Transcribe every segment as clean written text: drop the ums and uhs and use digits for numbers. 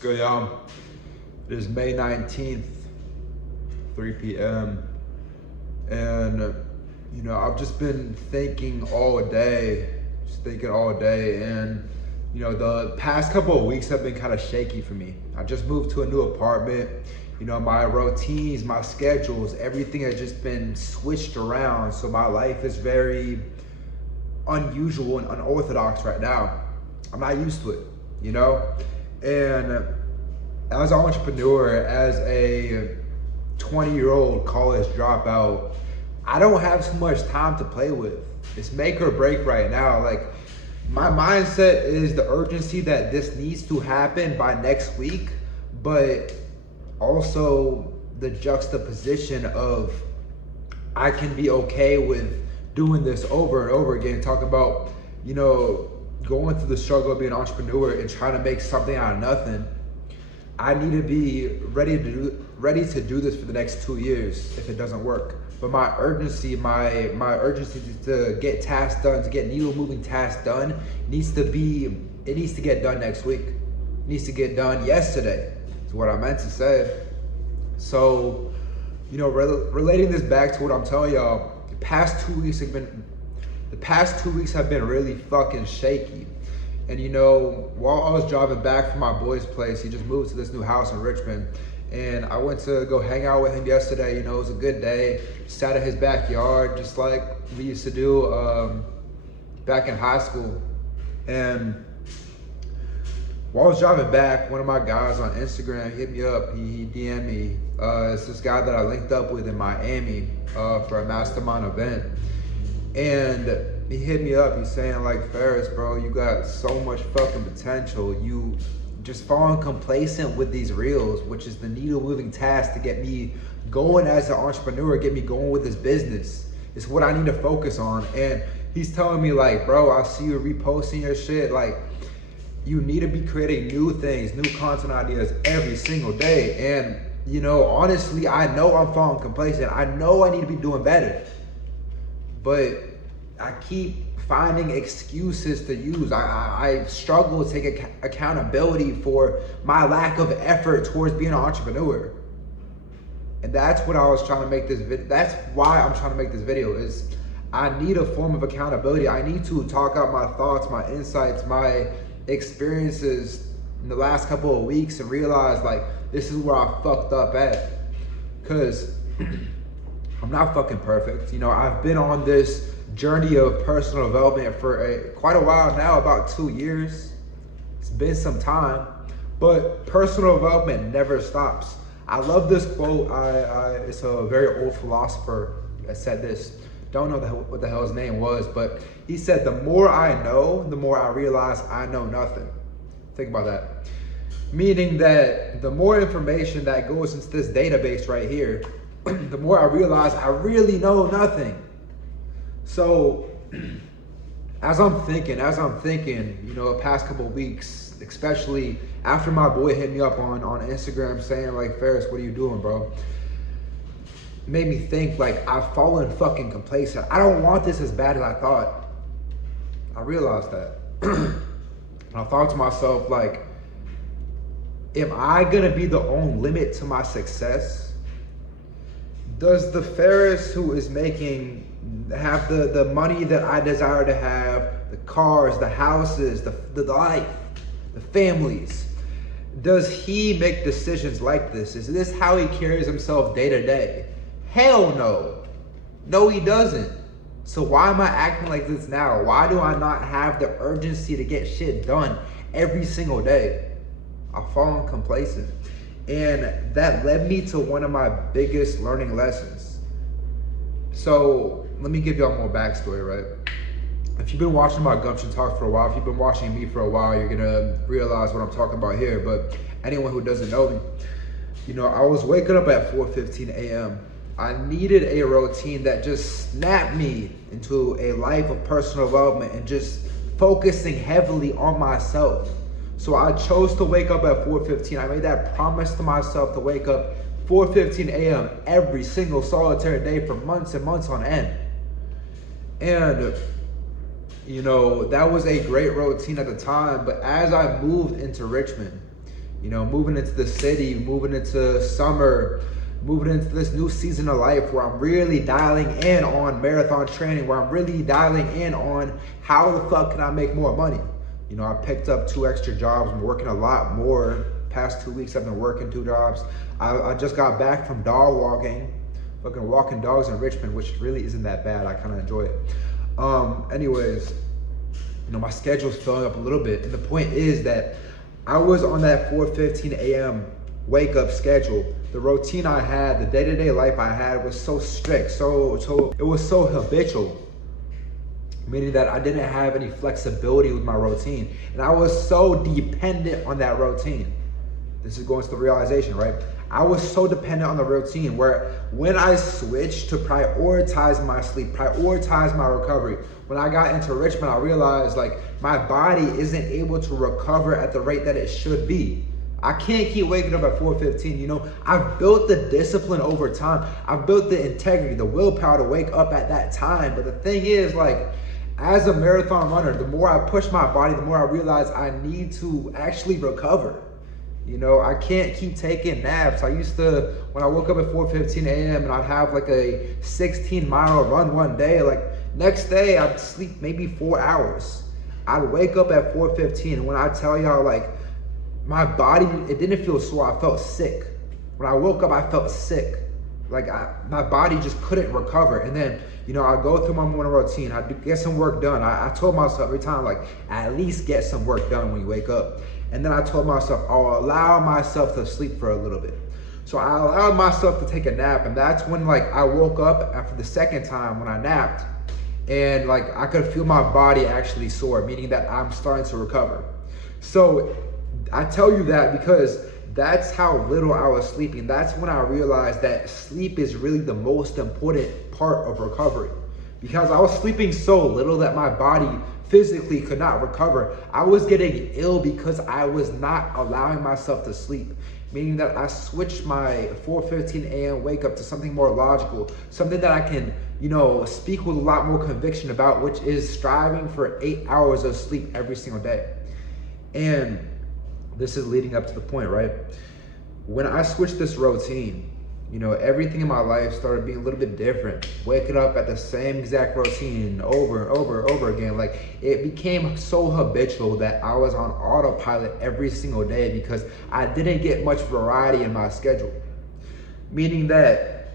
good, y'all? It is May 19th, 3 p.m. And, I've just been thinking all day, And, the past couple of weeks have been kind of shaky for me. I just moved to a new apartment. My routines, my schedules, everything has just been switched around. So my life is very unusual and unorthodox right now. I'm not used to it, And as an entrepreneur, as a 20-year-old college dropout, I don't have too much time to play with. It's make or break right now. Like, my mindset is the urgency that this needs to happen by next week, but also the juxtaposition of I can be okay with doing this over and over again, talking about, going through the struggle of being an entrepreneur and trying to make something out of nothing. I need to be ready to do this for the next 2 years if it doesn't work. But my urgency to get tasks done, to get needle moving tasks done, needs to get done next week. It needs to get done yesterday, is what I meant to say. So, relating this back to what I'm telling y'all, the past 2 weeks have been really fucking shaky. And while I was driving back from my boy's place, he just moved to this new house in Richmond, and I went to go hang out with him yesterday. It was a good day. Sat in his backyard, just like we used to do back in high school. And while I was driving back, one of my guys on Instagram hit me up. He DM'd me. It's this guy that I linked up with in Miami for a mastermind event. And he hit me up. He's saying, like, Ferris, bro, you got so much fucking potential. You just falling complacent with these reels, which is the needle moving task to get me going as an entrepreneur, get me going with this business. It's what I need to focus on. And he's telling me, like, bro, I see you reposting your shit. Like, you need to be creating new things, new content ideas every single day. And, honestly, I know I'm falling complacent. I know I need to be doing better. But I keep finding excuses to use. I struggle to take accountability for my lack of effort towards being an entrepreneur. And that's what I was trying to make this video. That's why I'm trying to make this video, is I need a form of accountability. I need to talk out my thoughts, my insights, my experiences in the last couple of weeks and realize, like, this is where I fucked up at. Because I'm not fucking perfect. I've been on this journey of personal development for quite a while now, about 2 years. It's been some time, but personal development never stops. I love this quote. It's a very old philosopher that said this. Don't know what the hell his name was, but he said, the more I know, the more I realize I know nothing. Think about that. Meaning that the more information that goes into this database right here, the more I realize I really know nothing. So as I'm thinking, the past couple of weeks, especially after my boy hit me up on Instagram saying, like, Ferris, what are you doing, bro? It made me think, like, I've fallen fucking complacent. I don't want this as bad as I thought. I realized that. And I thought to myself, like, am I gonna be the only limit to my success? Does the Ferris who is have the money that I desire to have, the cars, the houses, the life, the families, does he make decisions like this? Is this how he carries himself day to day? Hell no. No, he doesn't. So why am I acting like this now? Why do I not have the urgency to get shit done every single day? I've fallen complacent. And that led me to one of my biggest learning lessons. So let me give y'all more backstory, right? If you've been watching my Gumption talk for a while, if you've been watching me for a while, you're gonna realize what I'm talking about here. But anyone who doesn't know me, I was waking up at 4:15 a.m. I needed a routine that just snapped me into a life of personal development and just focusing heavily on myself. So I chose to wake up at 4:15. I made that promise to myself to wake up 4:15 a.m. every single solitary day for months and months on end. And that was a great routine at the time. But as I moved into Richmond, You know, moving into the city, moving into summer, moving into this new season of life where I'm really dialing in on marathon training, where I'm really dialing in on how the fuck can I make more money. You know, I picked up 2 extra jobs. I'm working a lot more. Past 2 weeks, I've been working 2 jobs. I just got back from dog walking, fucking walking dogs in Richmond, which really isn't that bad. I kind of enjoy it. Anyways, you know, my schedule's filling up a little bit. And the point is that I was on that 4:15 a.m. wake up schedule. The routine I had, the day-to-day life I had was so strict, so it was so habitual, meaning that I didn't have any flexibility with my routine. And I was so dependent on that routine. This is going to the realization, right? I was so dependent on the routine where when I switched to prioritize my sleep, prioritize my recovery, when I got into Richmond, I realized like my body isn't able to recover at the rate that it should be. I can't keep waking up at 4:15, you know. I've built the discipline over time. I've built the integrity, the willpower to wake up at that time. But the thing is, like, as a marathon runner, the more I push my body, the more I realize I need to actually recover. You know, I can't keep taking naps. I used to, when I woke up at 4:15 a.m. and I'd have like a 16-mile run one day, like next day I'd sleep maybe 4 hours. I'd wake up at 4:15 and when I tell y'all, like, my body, it didn't feel sore, I felt sick. When I woke up, I felt sick. Like my body just couldn't recover. And then, you know, I go through my morning routine, I get some work done. I told myself every time, like, at least get some work done when you wake up. And then I told myself, I'll allow myself to sleep for a little bit. So I allowed myself to take a nap. And that's when, like, I woke up after the second time when I napped. And, like, I could feel my body actually sore, meaning that I'm starting to recover. So I tell you that because that's how little I was sleeping. That's when I realized that sleep is really the most important part of recovery. Because I was sleeping so little that my body physically could not recover. I was getting ill because I was not allowing myself to sleep. Meaning that I switched my 4:15 a.m. wake up to something more logical, something that I can, you know, speak with a lot more conviction about, which is striving for 8 hours of sleep every single day. And this is leading up to the point, right? When I switched this routine, you know, everything in my life started being a little bit different. Waking up at the same exact routine over and over and over again. Like, it became so habitual that I was on autopilot every single day because I didn't get much variety in my schedule. Meaning that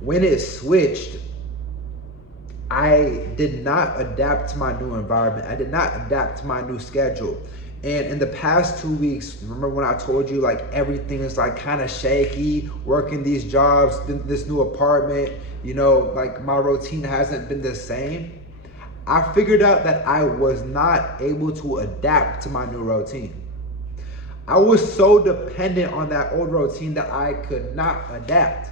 when it switched, I did not adapt to my new environment. I did not adapt to my new schedule. And in the past 2 weeks, remember when I told you, like, everything is like kind of shaky, working these jobs, this new apartment, you know, like my routine hasn't been the same. I figured out that I was not able to adapt to my new routine. I was so dependent on that old routine that I could not adapt.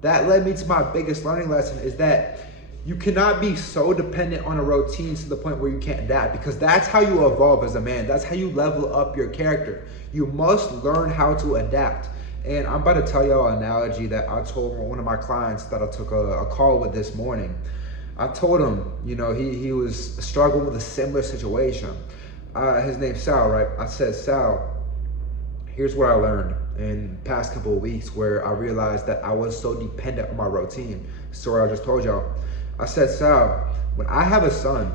That led me to my biggest learning lesson, is that you cannot be so dependent on a routine to the point where you can't adapt, because that's how you evolve as a man. That's how you level up your character. You must learn how to adapt. And I'm about to tell y'all an analogy that I told one of my clients that I took a call with this morning. I told him, you know, he was struggling with a similar situation. His name's Sal, right? I said, Sal, here's what I learned in the past couple of weeks where I realized that I was so dependent on my routine. So I just told y'all. I said, Sal, when I have a son,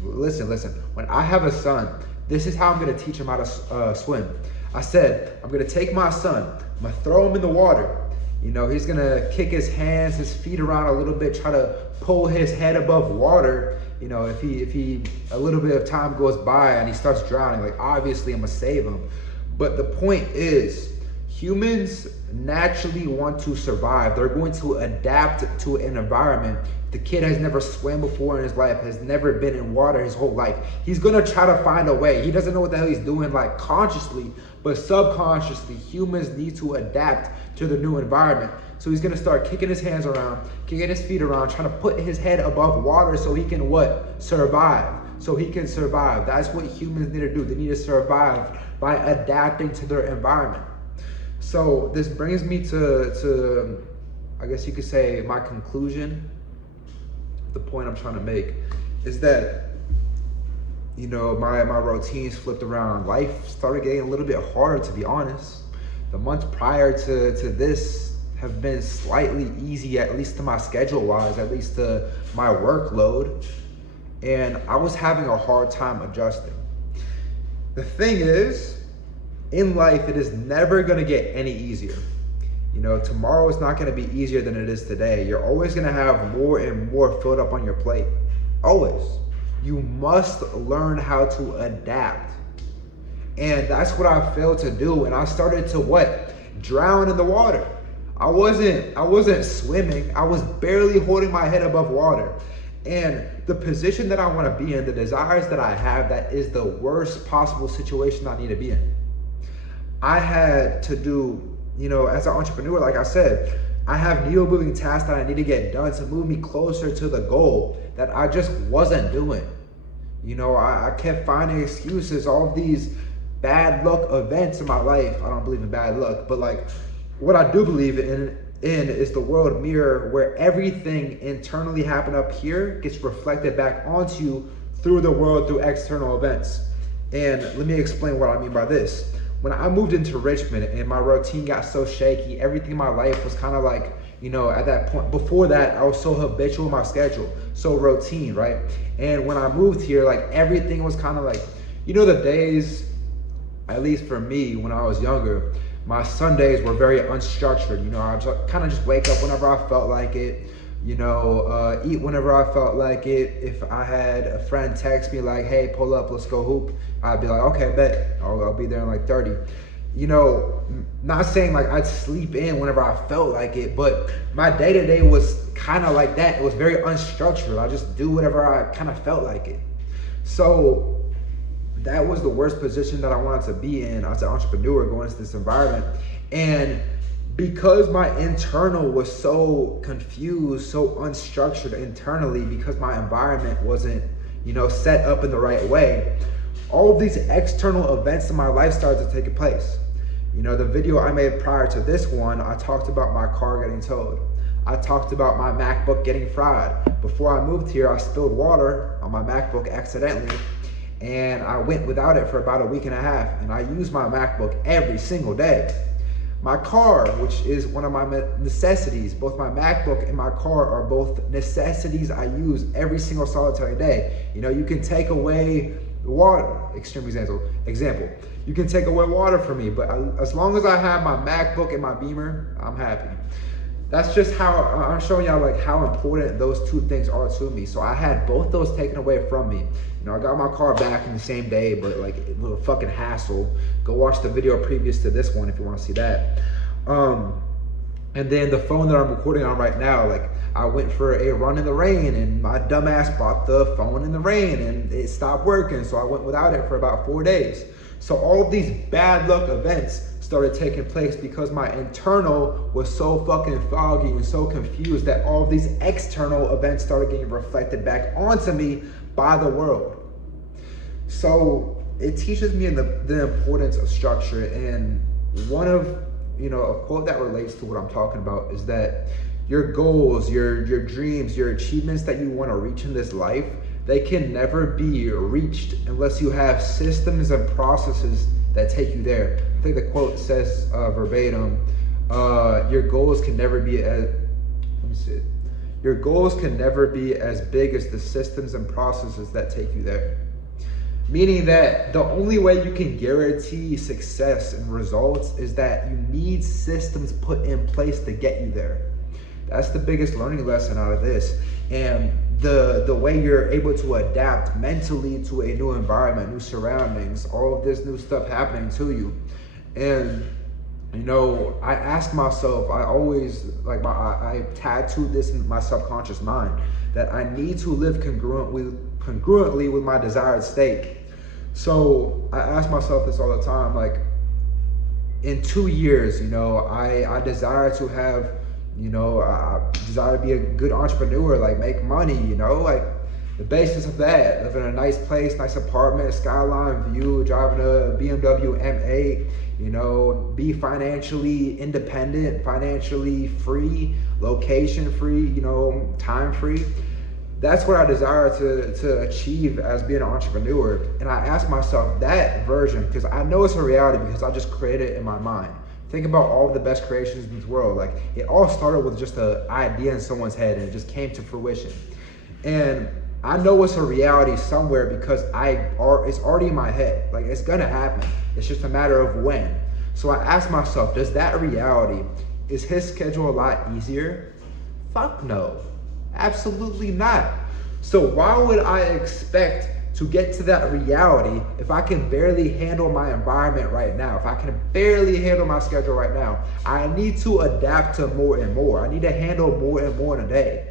listen, when I have a son, this is how I'm gonna teach him how to swim. I said, I'm gonna take my son, I'm gonna throw him in the water. You know, he's gonna kick his hands, his feet around a little bit, try to pull his head above water. You know, if he a little bit of time goes by and he starts drowning, like, obviously I'm gonna save him. But the point is, humans naturally want to survive. They're going to adapt to an environment. The kid has never swam before in his life, has never been in water his whole life. He's gonna try to find a way. He doesn't know what the hell he's doing, like, consciously, but subconsciously, humans need to adapt to the new environment. So he's gonna start kicking his hands around, kicking his feet around, trying to put his head above water so he can what? Survive. So he can survive. That's what humans need to do. They need to survive by adapting to their environment. So this brings me to I guess you could say, my conclusion. The point I'm trying to make is that my routines flipped around. Life started getting a little bit harder, to be honest. The months prior to this have been slightly easy, at least to my schedule wise, at least to my workload. And I was having a hard time adjusting. The thing is, in life, it is never gonna get any easier. Tomorrow is not gonna be easier than it is today. You're always gonna have more and more filled up on your plate. Always. You must learn how to adapt. And that's what I failed to do. And I started to drown in the water. I wasn't swimming. I was barely holding my head above water. And the position that I want to be in, the desires that I have, that is the worst possible situation I need to be in. I had to do, as an entrepreneur, like I said, I have needle moving tasks that I need to get done to move me closer to the goal that I just wasn't doing. I kept finding excuses, all of these bad luck events in my life. I don't believe in bad luck, but what I do believe in is the world mirror, where everything internally happening up here gets reflected back onto you through the world, through external events. And let me explain what I mean by this. When I moved into Richmond and my routine got so shaky, everything in my life was kind of at that point, before that, I was so habitual in my schedule, so routine, right? And when I moved here, everything was kind of the days, at least for me, when I was younger, my Sundays were very unstructured. I just wake up whenever I felt like it, eat whenever I felt like it. If I had a friend text me hey, pull up, let's go hoop, I'd be okay, bet, I'll be there in 30. Not saying I'd sleep in whenever I felt like it, but my day-to-day was kind of like that. It was very unstructured. I just do whatever I kind of felt like it. So that was the worst position that I wanted to be in as an entrepreneur, going into this environment. And because my internal was so confused, so unstructured internally, because my environment wasn't, set up in the right way, all of these external events in my life started to take place. The video I made prior to this one, I talked about my car getting towed. I talked about my MacBook getting fried. Before I moved here, I spilled water on my MacBook accidentally, and I went without it for about a week and a half, and I use my MacBook every single day. My car, which is one of my necessities, both my MacBook and my car are both necessities I use every single solitary day. You can take away water, extreme example. You can take away water from me, but as long as I have my MacBook and my Beamer, I'm happy. That's just how I'm showing y'all how important those two things are to me. So I had both those taken away from me. I got my car back in the same day, but it was a fucking hassle. Go watch the video previous to this one if you want to see that. And then the phone that I'm recording on right now, I went for a run in the rain, and my dumbass bought the phone in the rain and it stopped working. So I went without it for about 4 days. So all of these bad luck events started taking place because my internal was so fucking foggy and so confused that all of these external events started getting reflected back onto me by the world. So it teaches me the importance of structure. And one of, a quote that relates to what I'm talking about is that your goals, your dreams, your achievements that you want to reach in this life, they can never be reached unless you have systems and processes that take you there. I think the quote says verbatim, your goals can never be as big as the systems and processes that take you there. Meaning that the only way you can guarantee success and results is that you need systems put in place to get you there. That's the biggest learning lesson out of this. And the way you're able to adapt mentally to a new environment, new surroundings, all of this new stuff happening to you. And I ask myself, I always I tattooed this in my subconscious mind, that I need to live congruently with my desired state. So I ask myself this all the time, in 2 years, I desire to have, I desire to be a good entrepreneur, make money, the basis of that, live in a nice place, nice apartment, skyline view, driving a BMW M8, be financially independent, financially free, location free, time free. That's what I desire to achieve as being an entrepreneur. And I ask myself that version, because I know it's a reality because I just created it in my mind. Think about all of the best creations in this world. Like, it all started with just an idea in someone's head and it just came to fruition. And I know it's a reality somewhere because it's already in my head. Like, it's gonna happen. It's just a matter of when. So I ask myself, does that reality, is his schedule a lot easier? Fuck no, absolutely not. So why would I expect to get to that reality if I can barely handle my environment right now, if I can barely handle my schedule right now? I need to adapt to more and more. I need to handle more and more in a day.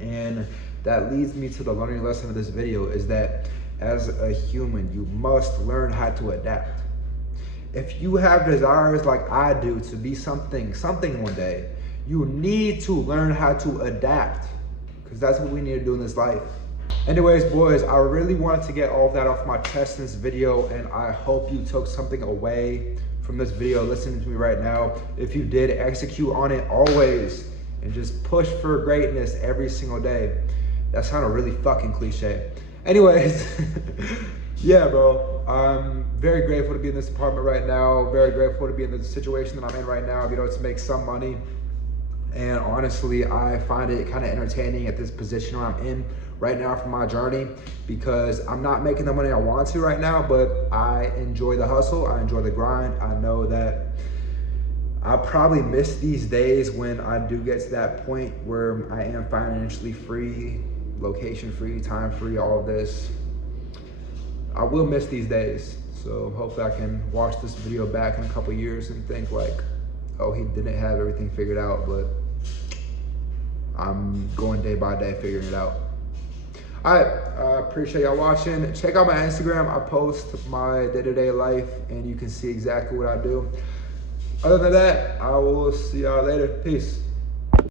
And that leads me to the learning lesson of this video, is that as a human, you must learn how to adapt. If you have desires like I do to be something one day, you need to learn how to adapt, because that's what we need to do in this life. Anyways, boys, I really wanted to get all of that off my chest in this video, and I hope you took something away from this video listening to me right now. If you did, execute on it always, and just push for greatness every single day. That sounded really fucking cliche. Anyways, yeah, bro, I'm very grateful to be in this apartment right now. Very grateful to be in the situation that I'm in right now, to make some money. And honestly, I find it kind of entertaining at this position where I'm in right now for my journey, because I'm not making the money I want to right now, but I enjoy the hustle. I enjoy the grind. I know that I'll probably miss these days when I do get to that point where I am financially free, location free, time free, all of this. I will miss these days. So hopefully I can watch this video back in a couple years and think like, oh, he didn't have everything figured out, but I'm going day by day figuring it out. All right, I appreciate y'all watching. Check out my Instagram. I post my day-to-day life and you can see exactly what I do. Other than that, I will see y'all later. Peace.